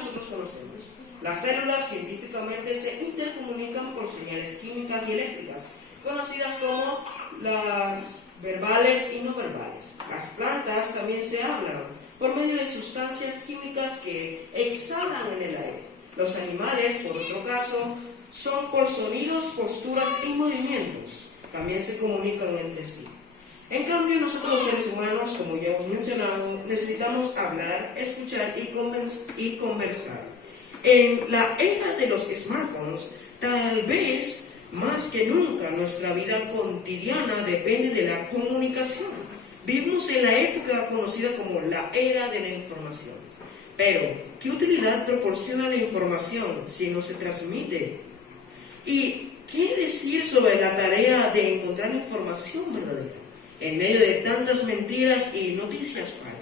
nosotros conocemos. Las células científicamente se intercomunican por señales químicas y eléctricas, conocidas como las verbales y no verbales. Las plantas también se hablan por medio de sustancias químicas que exhalan en el aire. Los animales, por otro caso, son por sonidos, posturas y movimientos. También se comunican entre sí. En cambio, nosotros los seres humanos, como ya hemos mencionado, necesitamos hablar, escuchar y conversar. En la era de los smartphones, tal vez más que nunca nuestra vida cotidiana depende de la comunicación. Vivimos en la época conocida como la era de la información. Pero, ¿qué utilidad proporciona la información si no se transmite? ¿Y qué decir sobre la tarea de encontrar información verdadera en medio de tantas mentiras y noticias falsas?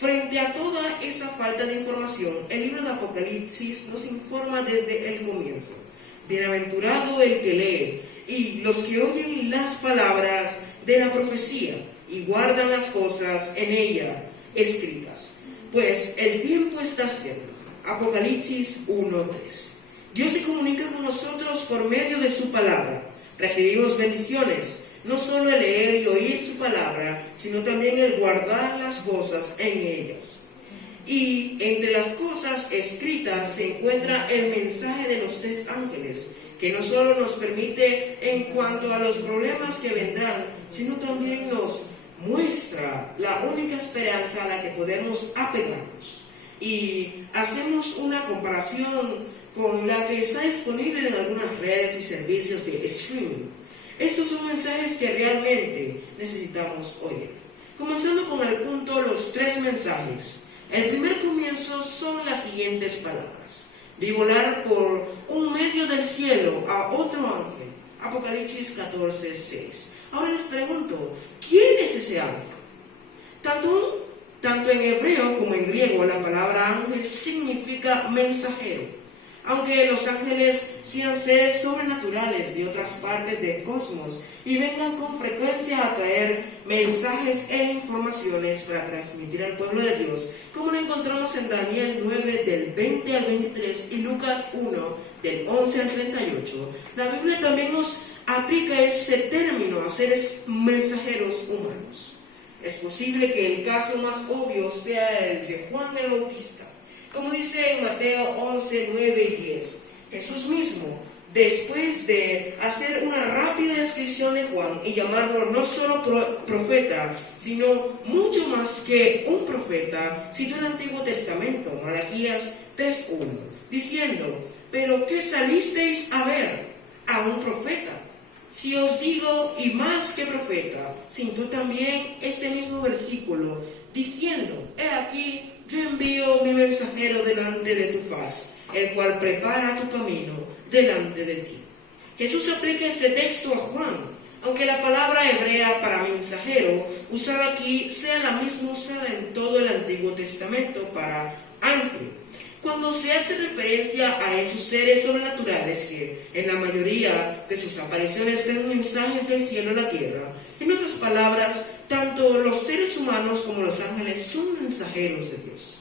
Frente a toda esa falta de información, el libro de Apocalipsis nos informa desde el comienzo. Bienaventurado el que lee y los que oyen las palabras de la profecía y guardan las cosas en ella escritas, pues el tiempo está cerca. Apocalipsis 1:3. Dios se comunica con nosotros por medio de su palabra. Recibimos bendiciones, no solo el leer y oír su palabra, sino también el guardar las cosas en ellas. Y entre las cosas escritas se encuentra el mensaje de los 3 ángeles, que no solo nos permite en cuanto a los problemas que vendrán, sino también nos muestra la única esperanza a la que podemos apegarnos. Y hacemos una comparación con la que está disponible en algunas redes y servicios de streaming. Estos son mensajes que realmente necesitamos oír. Comenzando con el punto, los 3 mensajes. El primer comienzo son las siguientes palabras: vi volar por un medio del cielo a otro ángel. Apocalipsis 14:6. Ahora les pregunto, ¿quién es ese ángel? Tanto en hebreo como en griego, la palabra ángel significa mensajero. Aunque los ángeles sean seres sobrenaturales de otras partes del cosmos y vengan con frecuencia a traer mensajes e informaciones para transmitir al pueblo de Dios, como lo encontramos en Daniel 9 del 20 al 23 y Lucas 1 del 11 al 38, la Biblia también nos aplica ese término a seres mensajeros humanos. Es posible que el caso más obvio sea el de Juan el Bautista. Como dice en Mateo 11, 9 y 10, Jesús mismo, después de hacer una rápida descripción de Juan y llamarlo no solo profeta, sino mucho más que un profeta, citó el Antiguo Testamento, Malaquías 3:1, diciendo: ¿pero qué salisteis a ver? A un profeta. Si os digo, y más que profeta, citó también este mismo versículo, diciendo: he aquí, yo envío mi mensajero delante de tu faz, el cual prepara tu camino delante de ti. Jesús aplica este texto a Juan, aunque la palabra hebrea para mensajero usada aquí sea la misma usada en todo el Antiguo Testamento para ángel. Cuando se hace referencia a esos seres sobrenaturales que en la mayoría de sus apariciones traen mensajes del cielo a la tierra, en otras palabras, tanto los seres humanos como los ángeles son mensajeros de Dios.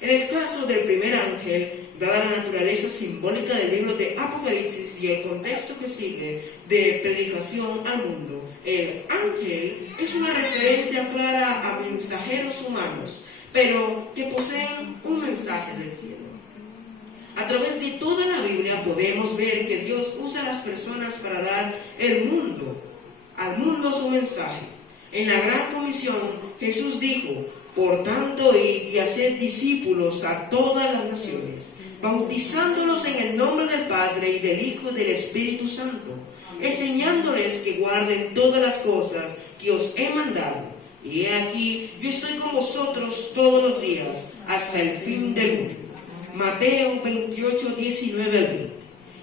En el caso del primer ángel, dada la naturaleza simbólica del libro de Apocalipsis y el contexto que sigue de predicación al mundo, el ángel es una referencia clara a mensajeros humanos, pero que poseen un mensaje del cielo. A través de toda la Biblia podemos ver que Dios usa a las personas para dar al mundo su mensaje. En la Gran Comisión, Jesús dijo: por tanto, id y haced discípulos a todas las naciones, bautizándolos en el nombre del Padre y del Hijo y del Espíritu Santo, enseñándoles que guarden todas las cosas que os he mandado. Y he aquí, yo estoy con vosotros todos los días, hasta el fin del mundo. Mateo 28, 19 al 20.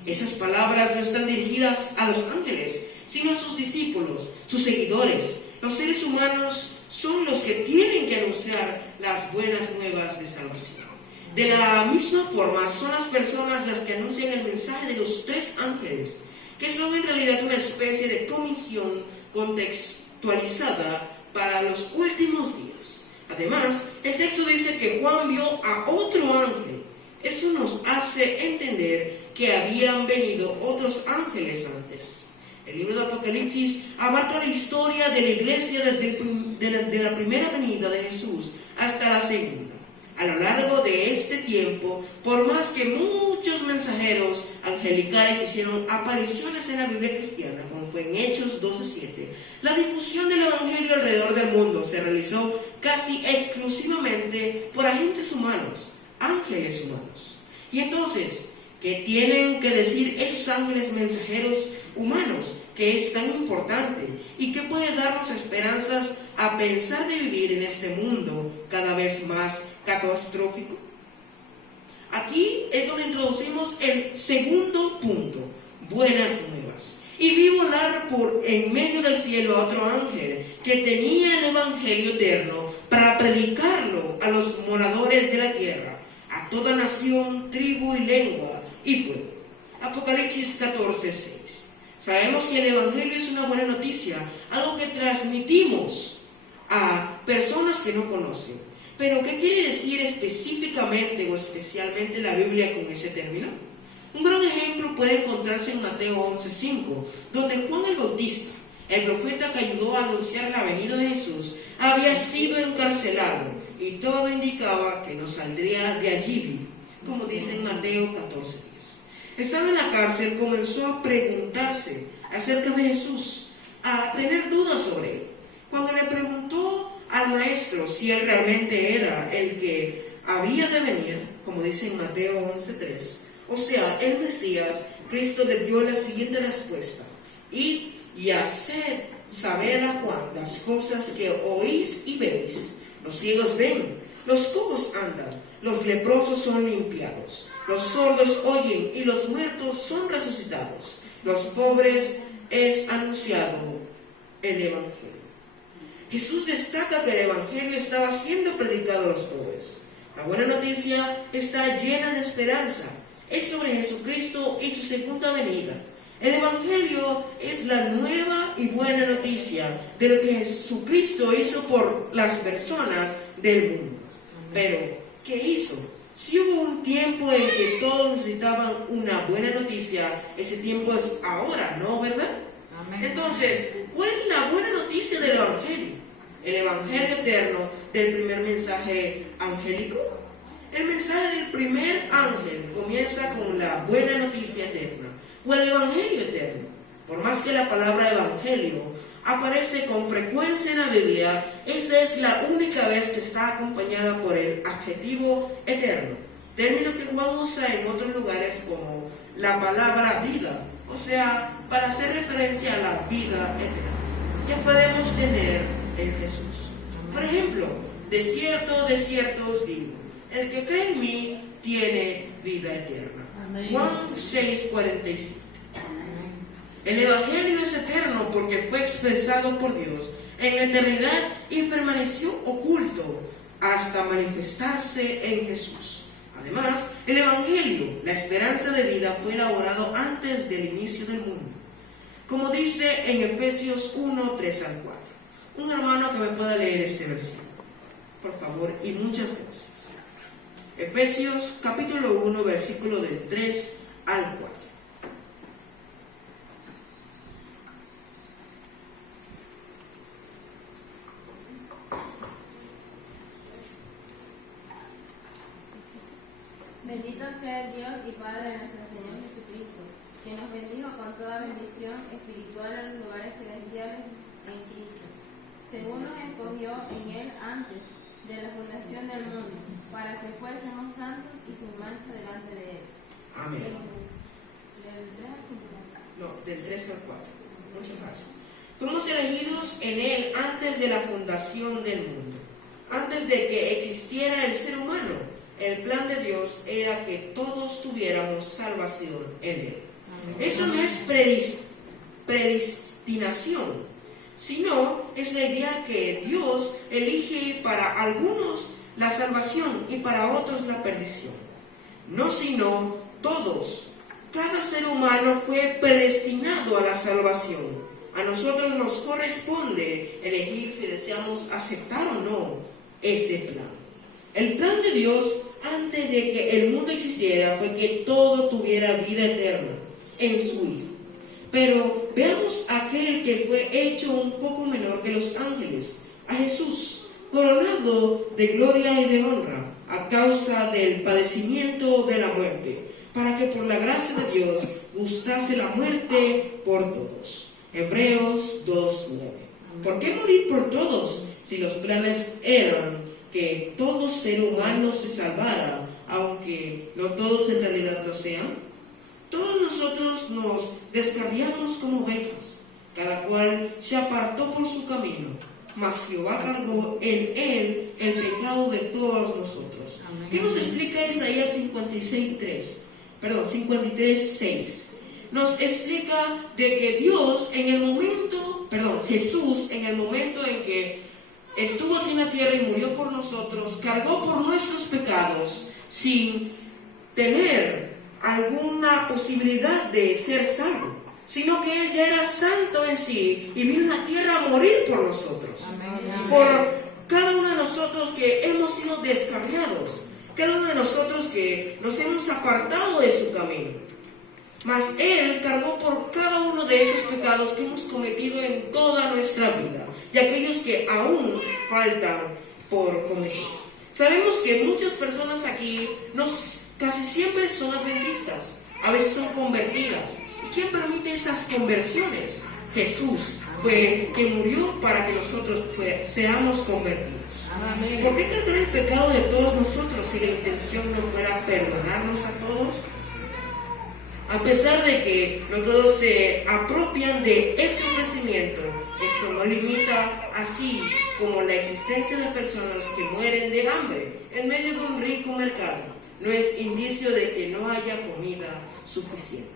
Esas palabras no están dirigidas a los ángeles, sino a sus discípulos, sus seguidores. Los seres humanos son los que tienen que anunciar las buenas nuevas de salvación. De la misma forma, son las personas las que anuncian el mensaje de los 3 ángeles, que son en realidad una especie de comisión contextualizada para los últimos días. Además, el texto dice que Juan vio a otro ángel. que habían venido otros ángeles antes. El libro de Apocalipsis abarca la historia de la iglesia desde la primera venida de Jesús hasta la segunda. A lo largo de este tiempo, por más que muchos mensajeros angelicales hicieron apariciones en la Biblia cristiana, como fue en Hechos 12:7, la difusión del Evangelio alrededor del mundo se realizó casi exclusivamente por agentes humanos, ángeles humanos. Y entonces, ¿qué tienen que decir esos ángeles mensajeros humanos que es tan importante y que puede darnos esperanzas a pensar de vivir en este mundo cada vez más catastrófico? Aquí es donde introducimos el segundo punto, buenas nuevas. Y vi volar por en medio del cielo a otro ángel que tenía el evangelio eterno para predicarlo a los moradores de la tierra, a toda nación, tribu y lengua y pueblo. Apocalipsis 14:6. Sabemos que el evangelio es una buena noticia, algo que transmitimos a personas que no conocen. Pero ¿qué quiere decir específicamente o especialmente la Biblia con ese término? Un gran ejemplo puede encontrarse en Mateo 11:5, donde Juan el Bautista, el profeta que ayudó a anunciar la venida de Jesús, había sido encarcelado y todo indicaba que no saldría de allí, como dice en Mateo 14:10. Estando en la cárcel, comenzó a preguntarse acerca de Jesús, a tener dudas sobre él. Cuando le preguntó al maestro si él realmente era el que había de venir, como dice en Mateo 11:3, o sea, el Mesías, Cristo le dio la siguiente respuesta: id y haced saber a Juan las cosas que oís y veis. Los ciegos ven, los cojos andan, los leprosos son limpiados, los sordos oyen y los muertos son resucitados. Los pobres es anunciado el evangelio. Jesús destaca que el evangelio estaba siendo predicado a los pobres. La buena noticia está llena de esperanza. Es sobre Jesucristo y su segunda venida. El evangelio es la nueva y buena noticia de lo que Jesucristo hizo por las personas del mundo. Pero, ¿qué hizo? Si hubo un tiempo en que todos necesitaban una buena noticia, ese tiempo es ahora, ¿no? ¿Verdad? Amén. Entonces, ¿cuál es la buena noticia del evangelio? El evangelio eterno del primer mensaje angélico. El mensaje del primer ángel comienza con la buena noticia eterna, o el evangelio eterno. Por más que la palabra evangelio aparece con frecuencia en la Biblia, esta es la única vez que está acompañada por el adjetivo eterno, término que Juan usa en otros lugares como la palabra vida, o sea, para hacer referencia a la vida eterna que podemos tener en Jesús. Por ejemplo, de cierto os digo, el que cree en mí tiene vida eterna. Amén. Juan 6:47. El evangelio es eterno porque fue expresado por Dios en la eternidad y permaneció oculto hasta manifestarse en Jesús. Además, el evangelio, la esperanza de vida, fue elaborado antes del inicio del mundo, como dice en Efesios 1:3-4. Un hermano que me pueda leer este versículo, por favor, y muchas gracias. Efesios capítulo 1, versículo del 3-4. Bendito sea el Dios y Padre de nuestro Señor Jesucristo, que nos bendijo con toda bendición espiritual en los lugares celestiales en Cristo, según nos escogió en Él antes de la fundación del mundo, para que fuésemos santos y sin mancha delante de Él. Amén. Del 3-4. Muchas gracias. Fuimos elegidos en Él antes de la fundación del mundo, antes de que existiera el ser humano. El plan de Dios era que todos tuviéramos salvación en Él. Eso no es predestinación, sino es la idea que Dios elige para algunos la salvación y para otros la perdición. No, sino todos. Cada ser humano fue predestinado a la salvación. A nosotros nos corresponde elegir si deseamos aceptar o no ese plan. El plan de Dios antes de que el mundo existiera fue que todo tuviera vida eterna en su Hijo. Pero veamos a aquel que fue hecho un poco menor que los ángeles, a Jesús, coronado de gloria y de honra a causa del padecimiento de la muerte, para que por la gracia de Dios gustase la muerte por todos. Hebreos 2:9. ¿Por qué morir por todos si los planes eran que todo ser humano se salvara, aunque no todos en realidad lo sean? Todos nosotros nos descarriamos como ovejas, cada cual se apartó por su camino, mas Jehová cargó en él el pecado de todos nosotros. ¿Qué nos explica Isaías 53:6? Nos explica de que Jesús en el momento en que estuvo aquí en la tierra y murió por nosotros, cargó por nuestros pecados sin tener alguna posibilidad de ser salvo, sino que Él ya era santo en sí y vino a la tierra a morir por nosotros. Amén. Por cada uno de nosotros que hemos sido descarriados, cada uno de nosotros que nos hemos apartado de su camino. Mas Él cargó por cada uno de esos pecados que hemos cometido en toda nuestra vida y aquellos que aún faltan por cometer. Sabemos que muchas personas aquí casi siempre son adventistas, a veces son convertidas. ¿Y quién permite esas conversiones? Jesús fue quien murió para que nosotros seamos convertidos. Amén. ¿Por qué cargar el pecado de todos nosotros si la intención no fuera perdonarnos a todos? A pesar de que no todos se apropian de ese ofrecimiento, esto no limita así como la existencia de personas que mueren de hambre en medio de un rico mercado. No es indicio de que no haya comida suficiente.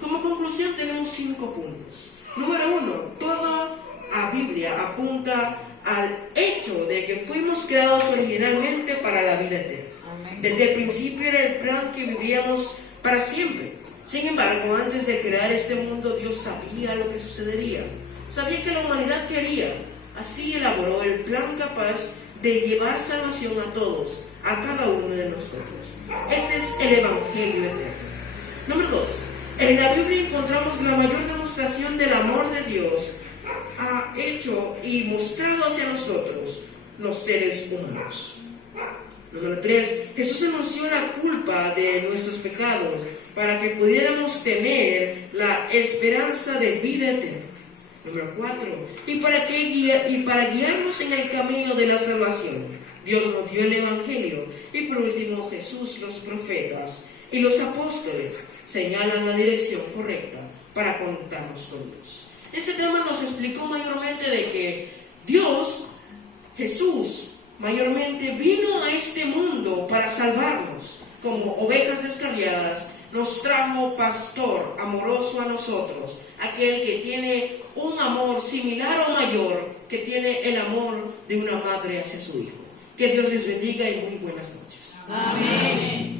Como conclusión tenemos 5 puntos. Número 1, toda la Biblia apunta al hecho de que fuimos creados originalmente para la vida eterna. Amén. Desde el principio era el plan que vivíamos para siempre. Sin embargo, antes de crear este mundo, Dios sabía lo que sucedería. Sabía que la humanidad quería. Así elaboró el plan capaz de llevar salvación a todos, a cada uno de nosotros. Este es el Evangelio eterno. Número 2. En la Biblia encontramos la mayor demostración del amor de Dios ha hecho y mostrado hacia nosotros, los seres humanos. Número 3. Jesús anunció la culpa de nuestros pecados para que pudiéramos tener la esperanza de vida eterna. Número 4. Y para guiarnos en el camino de la salvación, Dios nos dio el Evangelio. Y por último, Jesús, los profetas y los apóstoles señalan la dirección correcta para conectarnos con Dios. Este tema nos explicó mayormente de que Jesús, mayormente vino a este mundo para salvarnos. Como ovejas descarriadas, nos trajo pastor amoroso a nosotros, aquel que tiene un amor similar o mayor que tiene el amor de una madre hacia su hijo. Que Dios les bendiga y muy buenas noches. Amén.